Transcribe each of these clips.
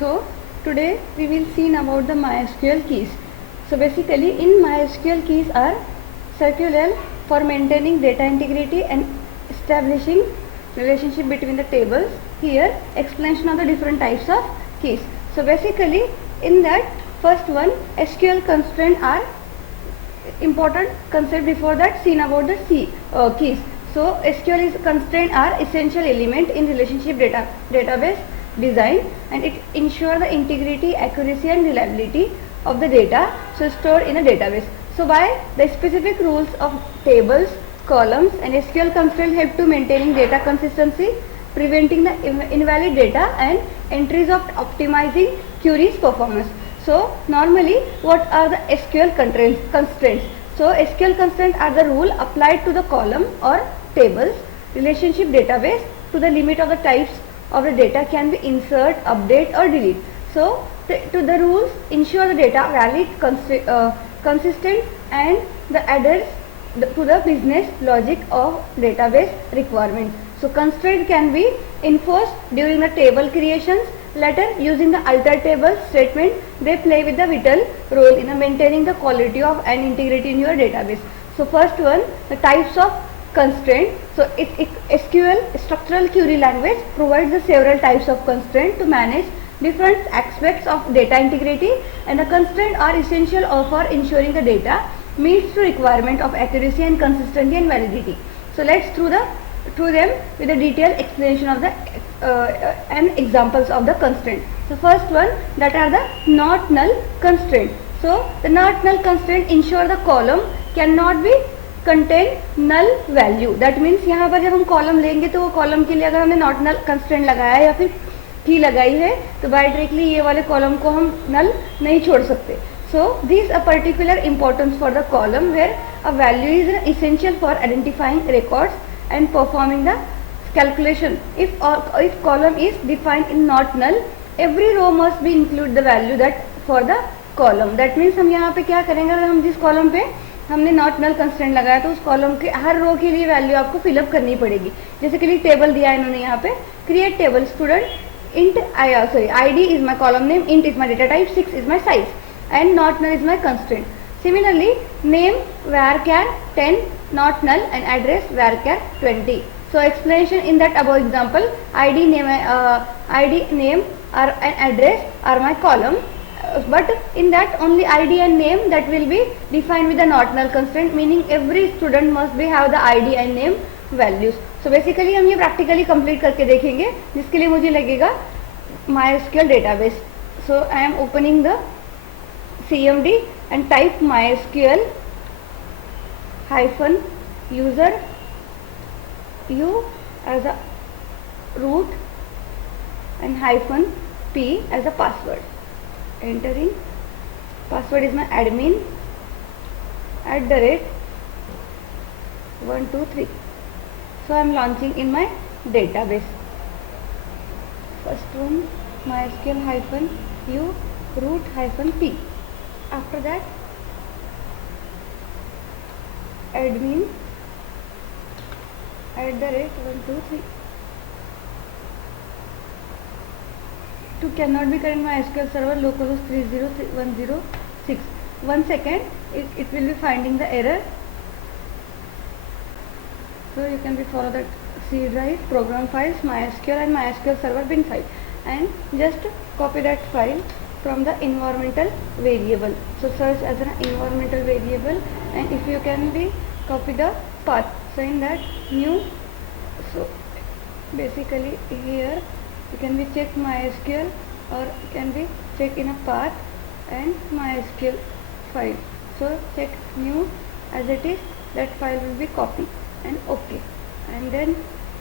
So today we will see about the MySQL keys. So basically in MySQL keys are circular for maintaining data integrity and establishing relationship between the tables. Here explanation of the different types of keys. So basically in that first one SQL constraint are important concept. Before that seen about the keys. So SQL is constraint are essential element in relationship database design, and it ensure the integrity, accuracy and reliability of the data stored in a database. So by the specific rules of tables, columns and SQL constraint help to maintaining data consistency, preventing the invalid data and entries of optimizing queries performance. So normally what are the SQL constraints? So SQL constraints are the rule applied to the column or tables relationship database to the limit of the types of the data can be insert, update or delete. So to the rules ensure the data valid, consistent and the adheres to the business logic of database requirement. So constraint can be enforced during the table creations. Later using the alter table statement, they play with the vital role in maintaining the quality of and integrity in your database. So first one, the types of constraint. So SQL structural query language provides the several types of constraint to manage different aspects of data integrity, and the constraints are essential for ensuring the data meets the requirement of accuracy and consistency and validity. So let's through them with a detailed explanation of the and examples of the constraint. So first one, that are the not null constraint. So the not null constraint ensure the column cannot be contain null value. That means यहाँ पर जब हम column लेंगे तो वो column के लिए अगर हमने नॉट नल कंस्ट्रेंट लगाया या फिर की लगाई है तो बाय डायरेक्टली ये वाले कॉलम को हम नल नहीं छोड़ सकते. So these are particular importance for the column where a value is essential for identifying records and performing the calculation. If column is defined in not null, every row must be include the value that for the column. That means हम यहाँ पे क्या करेंगे, अगर हम जिस column पे हमने नॉट नल कंस्ट्रेंट लगाया तो उस कॉलम के हर रो के लिए वैल्यू आपको फिलअप करनी पड़ेगी. जैसे कि टेबल दिया है इन्होंने यहाँ पे, create table student int id is my column name, int is my data type, 6 is my size and not null is my constraint. Similarly name varchar 10 not null and address varchar 20. So explanation in that above example, id name are and address are my column, but in that only id and name that will be defined with the not null constraint, meaning every student must be have the id and name values. So basically हम ये practically complete करके देखेंगे, जिसके लिए मुझे लगेगा MySQL database. So I am opening the CMD and type MySQL hyphen user u as a root and hyphen p as a password. Entering password is my admin @123. So I am launching in my database. First one MySQL hyphen u root hyphen p. After that admin @123. To cannot be current MySQL server localhost 30106. 1 second, it will be finding the error. So you can be follow that C drive, program files, MySQL and MySQL server bin file, and just copy that file from the environmental variable. So search as an environmental variable, and if you can be copy the path. So in that new, so basically here you can be check MySQL or can be check in a path and MySQL file. So check new as it is, that file will be copied and OK, and then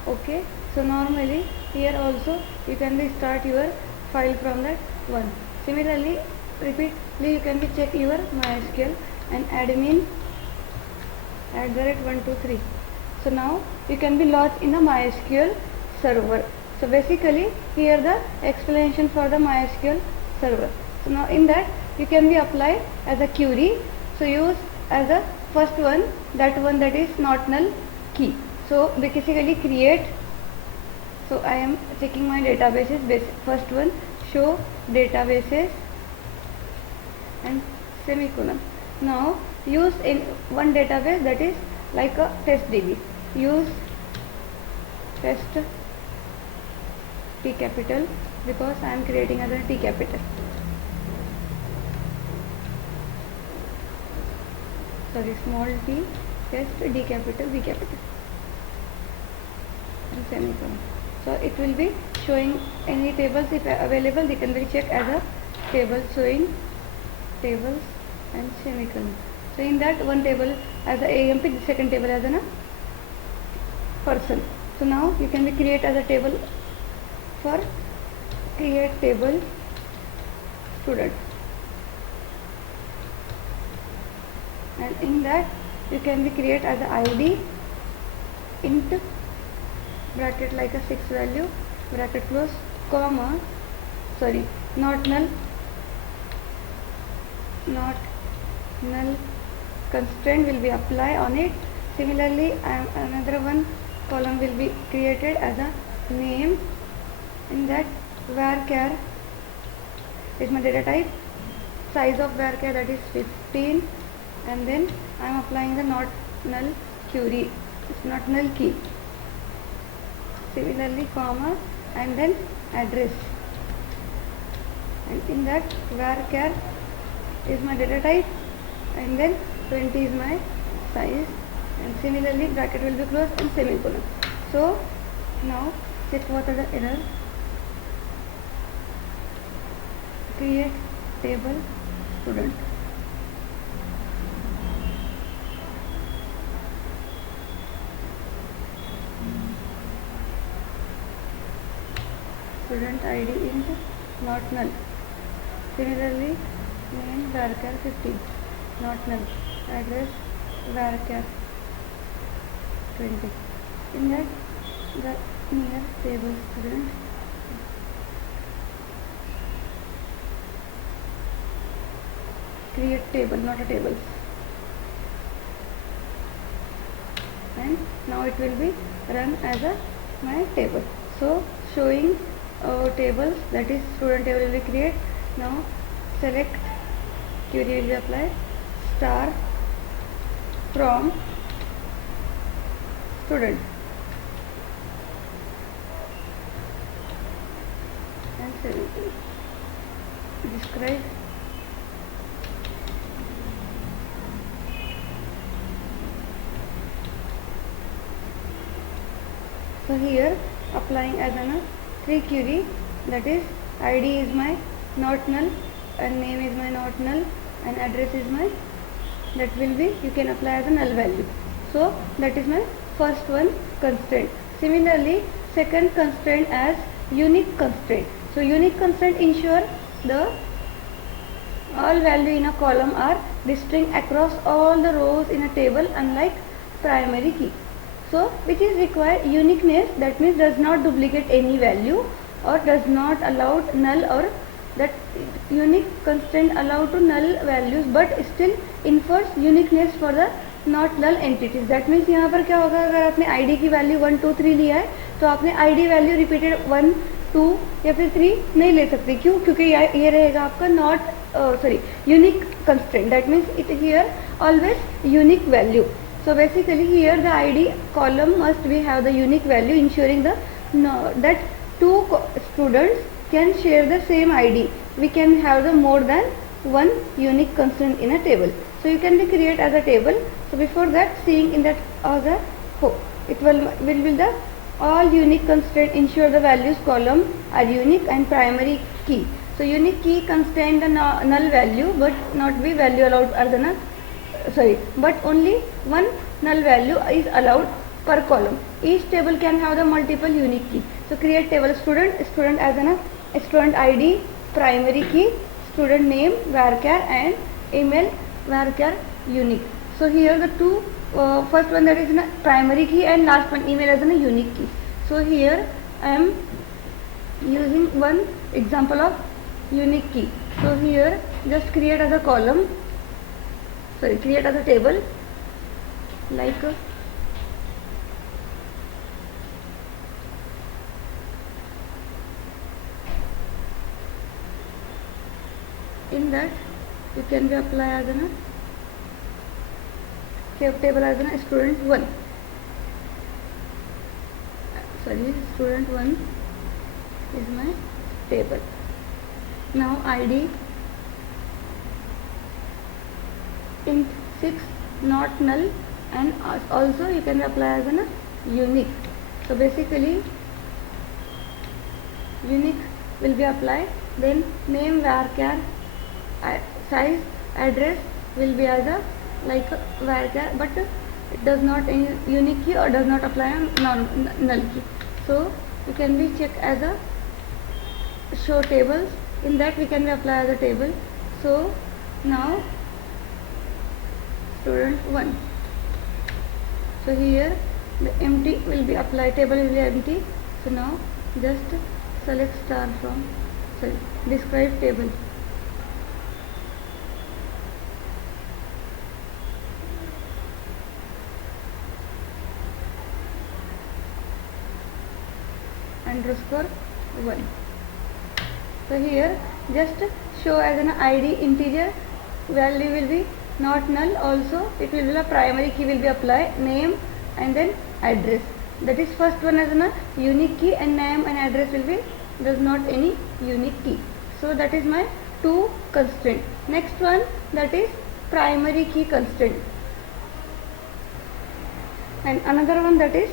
OK. So normally here also you can be start your file from that one. Similarly repeatedly you can be check your MySQL and admin @123. So now you can be logged in the MySQL server. So basically here the explanation for the MySQL server. So now in that you can be applied as a query. So use as a first one, that is not null key. So basically create. So I am checking my databases. First one show databases and semicolon. Now use in one database, that is like a testdb. Use test T capital because I am creating as a T capital. Sorry, small t, test D capital, B capital, and semicolon. So it will be showing any tables if available, they can be checked as a table, showing tables and semicolon. So in that one table as a AMP, the second table as a person. So now you can be create as a table for create table student, and in that you can be create as a ID int bracket like a 6 value bracket close comma, sorry, not null constraint will be apply on it. Similarly, another one column will be created as a name. In that varchar is my data type, size of varchar that is 15, and then I am applying the not null query, it's not null key. Similarly, comma and then address, and in that varchar is my data type, and then 20 is my size, and similarly bracket will be closed and semicolon. So now check what are the errors. Create table student. Student ID int not null. Similarly, name varchar 15 not null. Address varchar 20. In that the near table student create table, not a table, and now it will be run as a my table. So showing tables, that is student table will be create. Now select query will be apply star from student and semicolon. Describe so here applying as an 3 query, that is ID is my not null and name is my not null and address is my, that will be you can apply as a null value. So that is my first one constraint. Similarly, second constraint as unique constraint. So unique constraint ensure the all value in a column are distinct across all the rows in a table, unlike primary key. So which is required uniqueness, that means does not duplicate any value or does not allow null, or that unique constraint allow to null values but still infers uniqueness for the not null entities. That means यहाँ पर क्या होगा, अगर आपने ID की value 1 2 3 लिया है तो आपने ID वैल्यू रिपीटेड 1 2 या फिर 3 नहीं ले सकते. क्यों? क्योंकि ये रहेगा आपका not sorry unique constraint. That means it here always unique value. So basically here the ID column must be have the unique value, ensuring the that two students can share the same ID. We can have the more than one unique constraint in a table. So you can be create as a table. So before that, seeing in that other it will be the all unique constraint ensure the values column are unique and primary key. So unique key contain the null value but not be value allowed as the but only one null value is allowed per column. Each table can have the multiple unique key. So create table student as a student ID, primary key, student name varchar and email varchar unique. So here the two first one that is a primary key and last one email as a unique key. So here I am using one example of unique key. So here just create as a column, create as a table like in that you can be apply as an table as an student 1. Sorry, student 1 is my table. Now ID int 6 not null, and also you can apply as a unique. So basically unique will be applied, then name varchar, size, address will be as a like varchar, but it does not any unique key or does not apply on null key. So you can be check as a show tables, in that we can be apply as a table. So now student 1, so here the empty will be applied, table will be empty. So now just select star from describe table. Underscore 1. So here just show as an ID integer, value will be not null, also it will be a primary key will be applied, name and then address. That is first one as a unique key, and name and address will be does not any unique key. So that is my 2 constraint. Next one, that is primary key constraint, and another one that is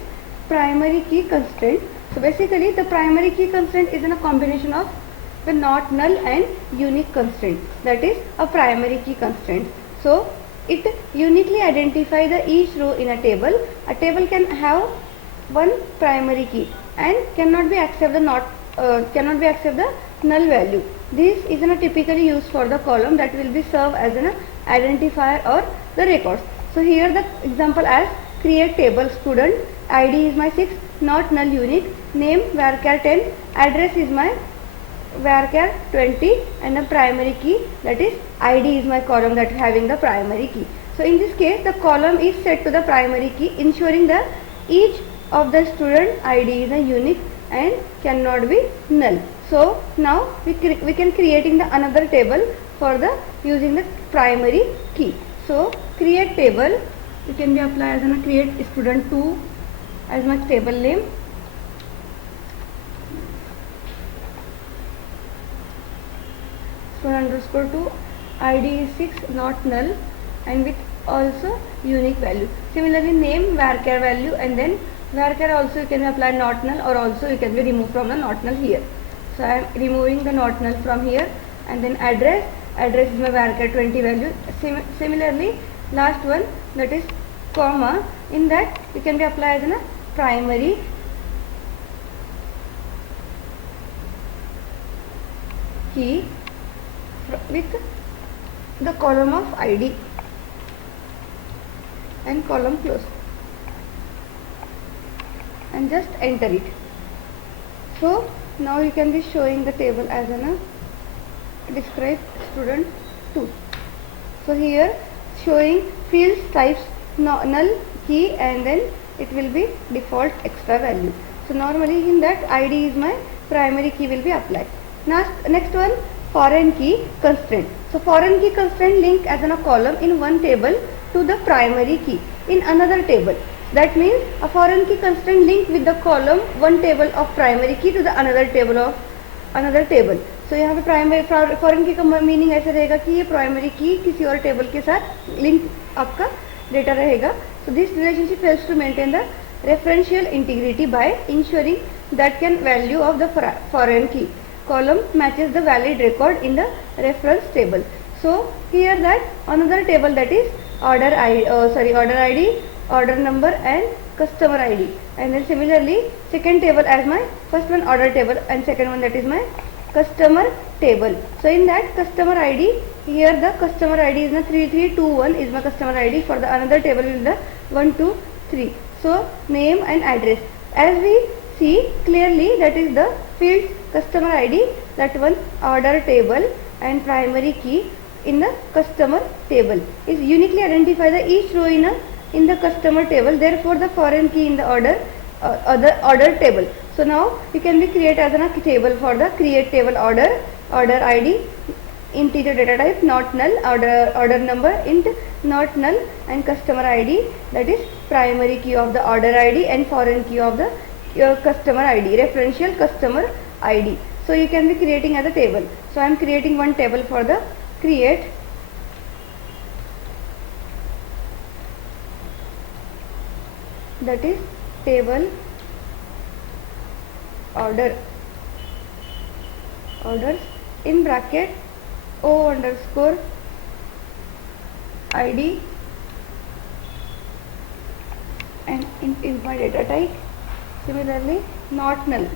primary key constraint. So basically the primary key constraint is in a combination of the not null and unique constraint, that is a primary key constraint. So it uniquely identify the each row in a table. A table can have one primary key and cannot be accept the null value. This is typically used for the column that will be served as an identifier or the records. So here the example as create table student, ID is my 6 not null unique, name varchar 10, address is my varchar 20, and the primary key, that is ID is my column that having the primary key. So in this case the column is set to the primary key, ensuring that each of the student ID is a unique and cannot be null. So now we can creating the another table for the using the primary key. So create table, you can be applied as a create student 2 as my table name. Student underscore 2, ID is 6 not null and with also unique value. Similarly name varchar value, and then varchar also you can apply not null, or also you can be removed from the not null here. So I am removing the not null from here, and then address is my varchar 20 value. Similarly last one, that is comma, in that you can be applied as a primary key with the column of ID and column close, and just enter it. So now you can be showing the table as a describe student 2. So here showing fields types null key, and then it will be default extra value. So normally in that ID is my primary key will be applied. Next one, foreign key constraint. So foreign key constraint link as a column in one table to the primary key in another table. That means a foreign key constraint link with the column one table of primary key to the another table of another table. So यहाँ पे primary foreign की का meaning ऐसे रहेगा कि ये primary की किसी और टेबल के साथ लिंक आपका डेटा रहेगा. So this relationship helps to maintain the referential integrity by ensuring that can value of the foreign key column matches the valid record in the reference table. So here that another table, that is order ID, order number and customer ID, and then similarly second table as my first one order table and second one that is my customer table. So in that customer ID, here the customer ID is the 3321 is my customer ID, for the another table is the 123. So name and address, as we see clearly, that is the field customer ID, that one order table and primary key in the customer table is uniquely identify the each row in the customer table, therefore the foreign key in the order table. So now you can be create as a table for the create table order ID integer data type not null, order number int not null, and customer ID, that is primary key of the order ID and foreign key of the customer ID, referential customer ID. So you can be creating as a table. So I am creating one table for the create. That is table orders in bracket O underscore ID, and int is my data type. Similarly, not null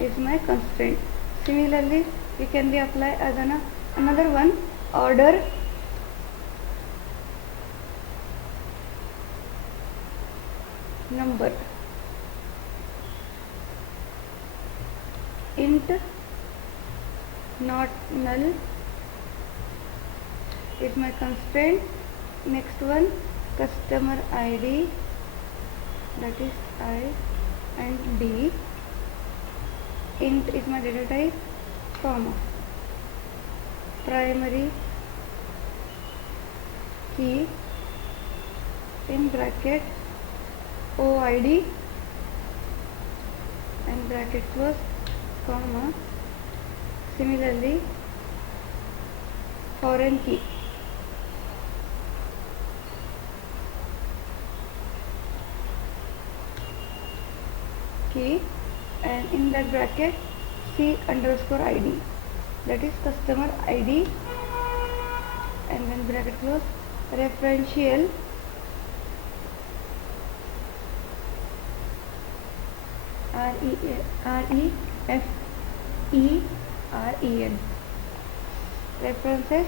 is my constraint. Similarly, we can be apply as another one, order number int not null is my constraint. Next one, customer ID, that is I and D, int is my data type, comma, primary key in bracket OID and bracket close, comma, similarly foreign key and in that bracket C underscore ID, that is customer ID, and then bracket close, referential REFEREN,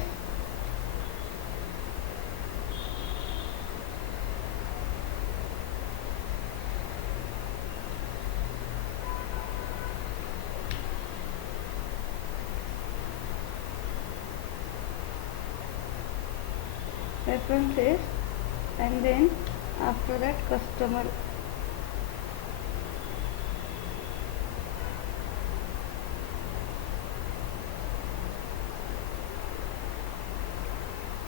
references and then after that customer.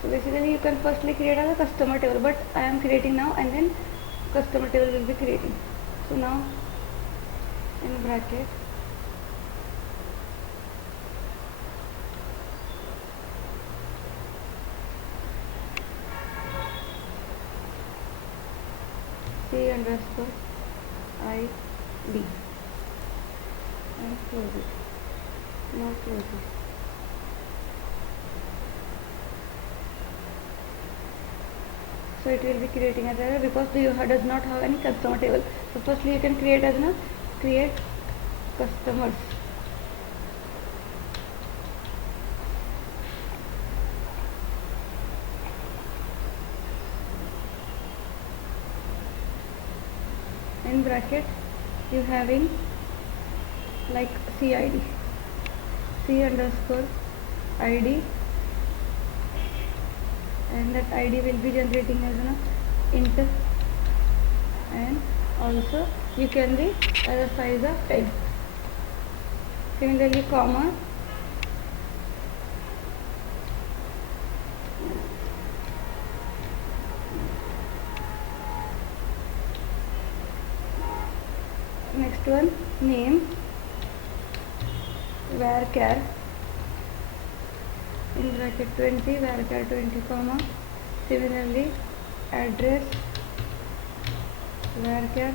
So basically you can firstly create a customer table, but I am creating now, and then customer table will be creating. So now in bracket C underscore ID and close it. Now close it. So it will be creating as error because the user does not have any customer table. So firstly you can create as create customers. In bracket you having like CID, C underscore ID, and that ID will be generating as int, and also you can be as a size of 10. Similarly, comma, next one, name varchar in bracket 20, varchar 20, comma, similarly address varchar,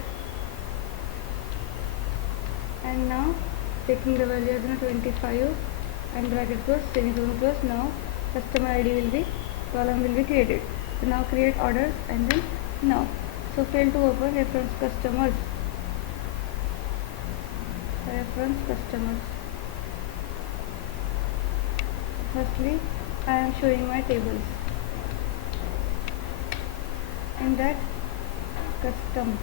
and now taking the value as 25 and bracket close, semicolon close. Now customer ID will be, column will be created. So now create orders, and then now, so fail to open reference customers. Firstly I am showing my tables, and that custom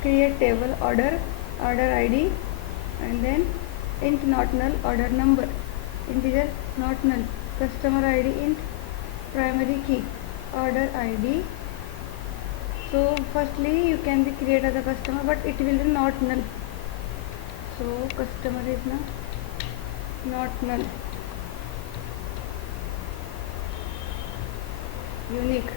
create table order ID, and then int not null order number, integer not null, customer ID int primary key order ID. So firstly you can be create as a customer, but it will be not null. So customer is not null, unique.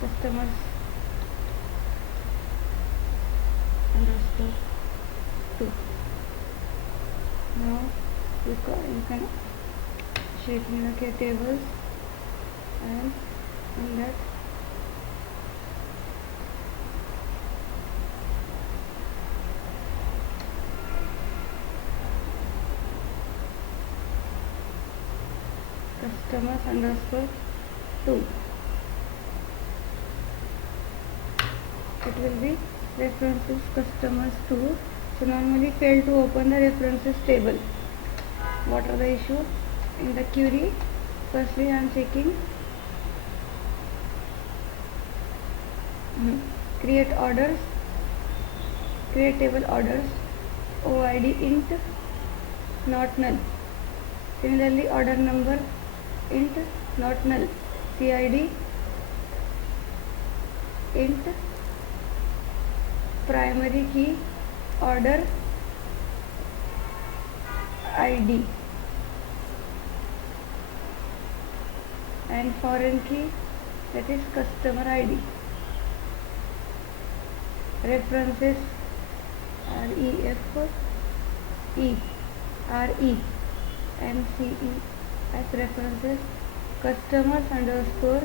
Customers underscore 2. Now you can shape the tables, and in that customers underscore 2, it will be references customers 2. So normally fail to open the references table. What are the issue in the query? Firstly I am checking create orders, create table orders, OID int not null. Similarly order number int not null, CID int primary key order ID, and foreign key, that is customer ID. References REFE and CE as references customers underscore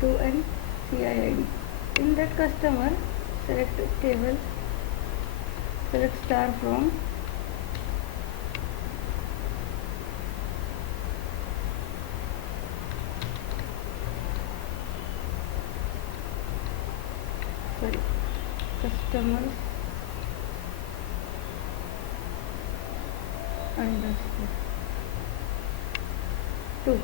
to and CID. In that customer, select table, select star from, customers underscore 2.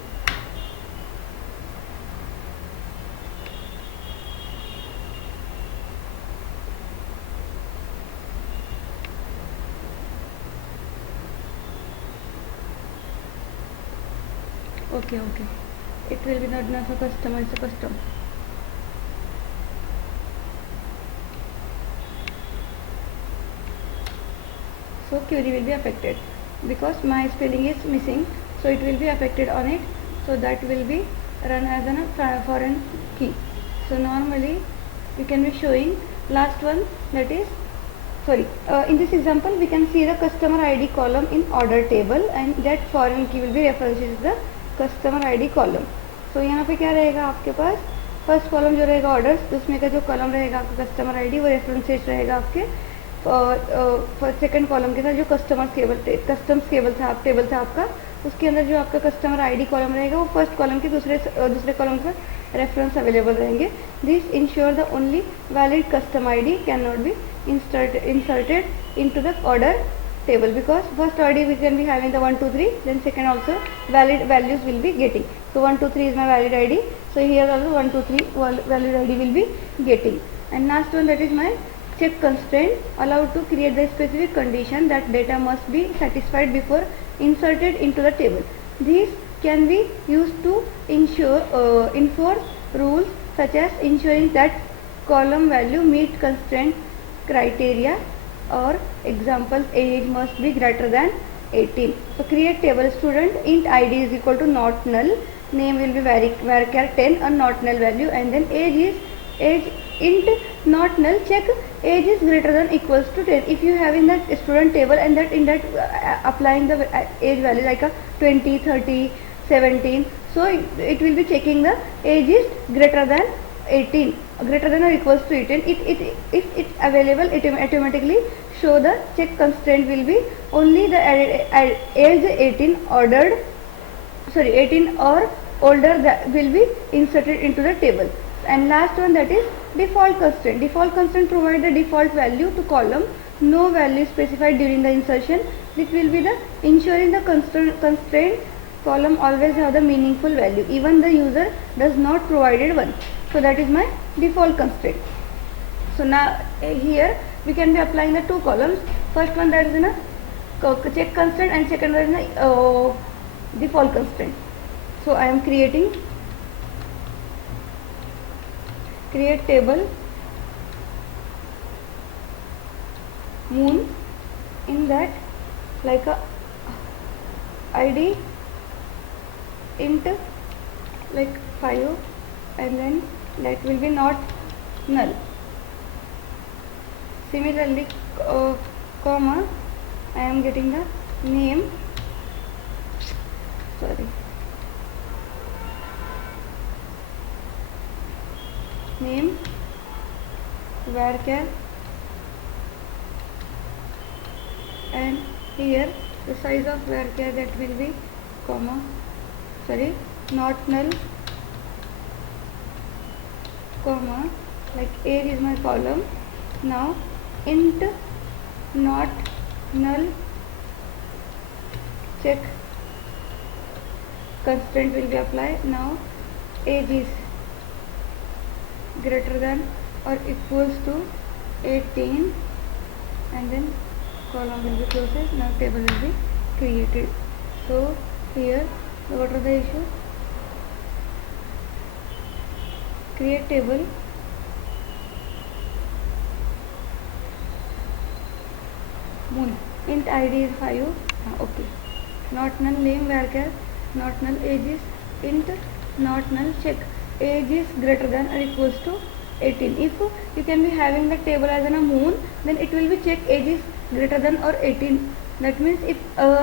Okay, it will be not a customer, it's a custom. So query will be affected because my spelling is missing, so it will be affected on it. So that will be run as a foreign key. So normally we can be showing last one, that is in this example we can see the customer ID column in order table, and that foreign key will be references the customer ID column. So यहाँ पे क्या रहेगा आपके पास, first column जो रहेगा orders, उसमें का जो कॉलम रहेगा आपका कस्टमर आईडी, वो रेफरेंसेस रहेगा आपके सेकंड कॉलम के साथ जो कस्टमर्स टेबल था आपका, उसके अंदर जो आपका कस्टमर आईडी कॉलम रहेगा वो फर्स्ट कॉलम के दूसरे कॉलम के साथ रेफरेंस अवेलेबल रहेंगे. This ensure the only valid custom ID can not be inserted into the order table, because first ID we can be having the 1 2 3, then second also valid values will be getting. So 1 2 3 is my valid ID, so here also 1 2 3 valid ID will be getting. And last one, that is my check constraint, allowed to create the specific condition that data must be satisfied before inserted into the table. These can be used to enforce rules such as ensuring that column value meet constraint criteria, or examples, age must be greater than 18. So create table student int id is equal to not null, name will be varchar 10 a not null value, and then age int not null, check age is greater than equals to 10. If you have in that student table and that in that applying the age value like a 20 30 17, so it will be checking the age is greater than 18, greater than or equals to 18. If it's available, it automatically show the check constraint will be only the age 18 or older that will be inserted into the table. And last one, that is default constraint. Default constraint provide the default value to column, no value specified during the insertion. This will be the ensuring the constraint column always have the meaningful value, even the user does not provided one. So that is my default constraint. So now here we can be applying the two columns. First one, that is in a check constraint, and second one is a default constraint. So I am create table moon. In that, like a id int like 5, and then that will be not null. Similarly, comma, I am getting the name, name varchar, and here the size of varchar, that will be not null, comma, like age is my column. Now int not null check constraint will be applied. Now age is greater than or equals to 18, and then column will be closed. Now table will be created. So here, what are the issue? Create table moon, int id is 5, okay, not null name varchar, not null age is int not null check age is greater than or equals to 18. If you can be having the table as a moon, then it will be check age is greater than or 18. That means if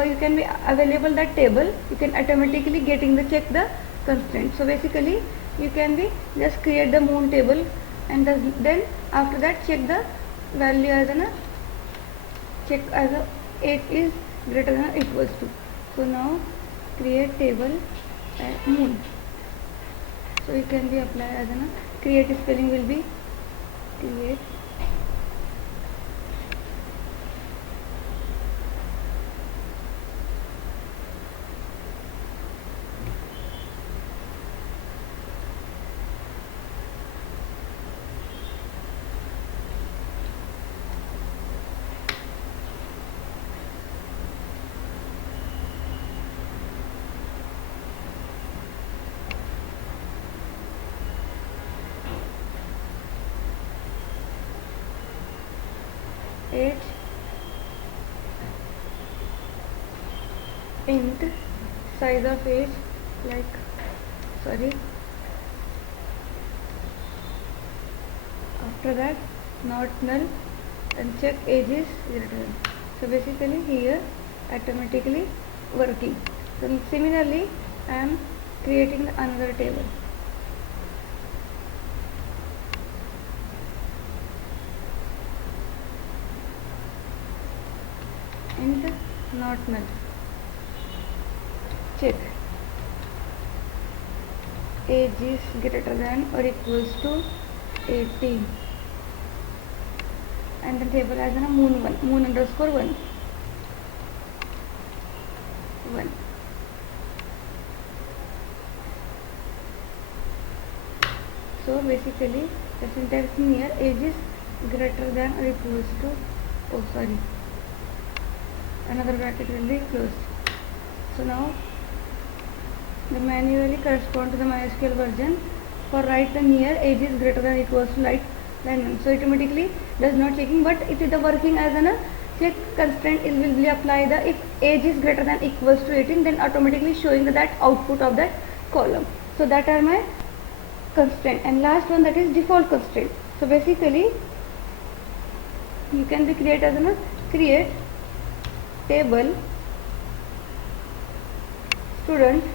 you can be available that table, you can automatically getting the check the constraint. So basically you can be just create the moon table, and then after that check the value as a check as a 8 is greater than or equals to. So now create table moon. So you can be apply as a create spelling will be create age int size of age like after that not null, and check age is greater than. So basically here automatically working. So similarly I am creating another table. Int not null check age is greater than or equals to 18, and the table has a moon 1, moon underscore 1. So basically the syntax here, age is greater than or equals to, another bracket will be closed. So now the manually correspond to the MySQL version. For write the near age is greater than or equals to line 1. So automatically does not checking, but it is the working as a check constraint. It will be apply the if age is greater than equals to 18, then automatically showing that output of that column. So that are my constraint. And last one, that is default constraint. So basically you can be create as a create table students,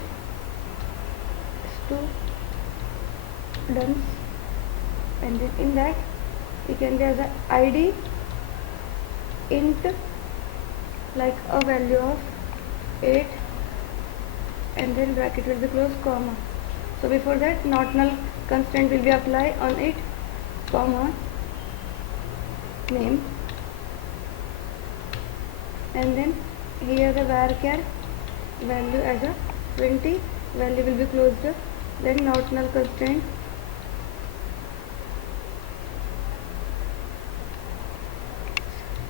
and then in that you can get the id int like a value of 8, and then bracket will be closed, comma. So before that not null constraint will be applied on it, comma, name, and then here the varchar value as a 20, value will be closed, then not null constraint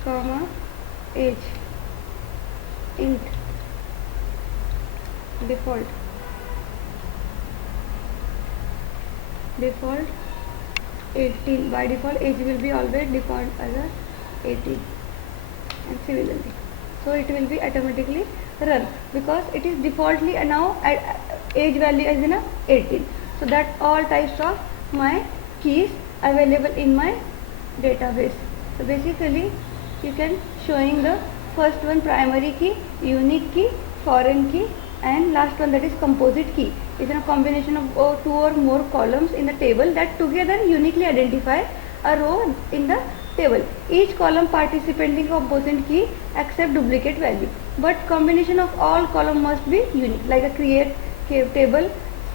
comma age int default 18. By default age will be always default as a 18, and similarly so it will be automatically run because it is defaultly now age value is in a 18. So that all types of my keys available in my database. So basically you can showing the first one primary key, unique key, foreign key, and last one that is composite key. It is a combination of two or more columns in the table that together uniquely identify a row in the table. Each column participating composite key accept duplicate value, but combination of all column must be unique, like a create table,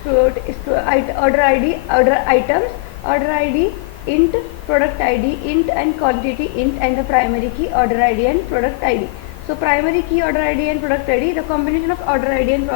order ID, order items, order ID, int, product ID, int, and quantity int, and the primary key, order ID, and product ID. So primary key, order ID, and product ID, the combination of order ID and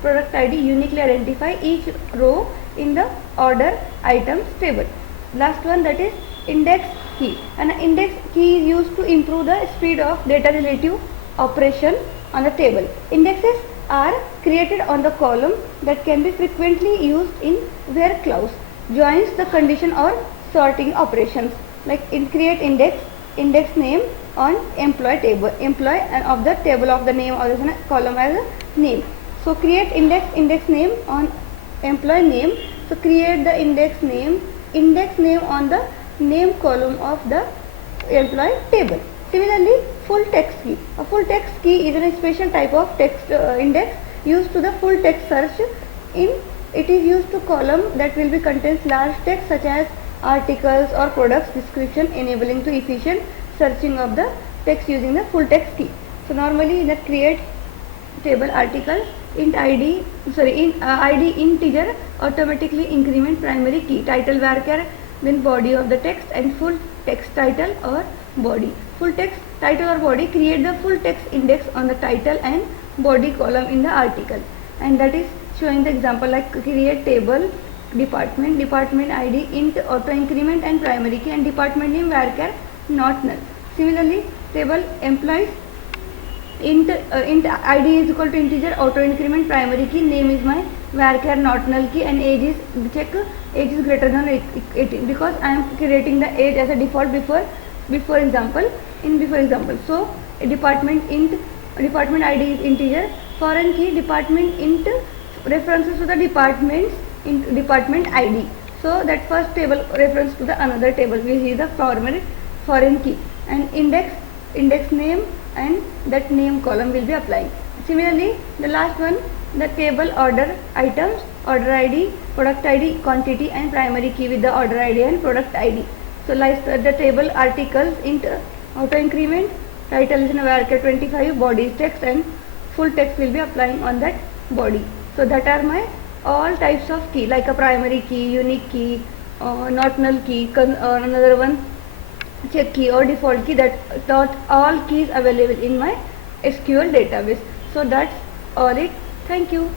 product ID uniquely identify each row in the order items table. Last one, that is index key. An index key is used to improve the speed of data relative operation on the table. Indexes are created on the column that can be frequently used in where clause joins the condition or sorting operations, like in create index name on employee table, employee of the table of the name or the column as a name. So create index name on employee name. So create the index name on the name column of the employee table. Similarly, full text key. A full text key is a special type of text index used to the full text search. It is used to column that will be contains large text such as articles or products description, enabling to efficient searching of the text using the full text key. So normally in the create table article ID integer automatically increment primary key, title varchar, then body of the text, and full text title or body. Full text title or body create the full text index on the title and body column in the article, and that is showing the example like create table department ID int auto increment and primary key, and department name varchar not null. Similarly, table employees int ID is equal to integer auto increment primary key, name is my varchar not null key, and age is check age is greater than 18 because I am creating the age as a default before example. So department ID is integer, foreign key department int references to the department ID. So that first table reference to the another table which is the foreign key, and index name and that name column will be applying. Similarly, the last one, the table order items, order ID, product ID, quantity, and primary key with the order ID and product ID. So like the table articles int auto increment, title is in a varchar 25, body is text, and full text will be applying on that body. So that are my all types of key, like a primary key, unique key, not null key, another one check key or default key, that all keys available in my SQL database. So that's all it. Thank you.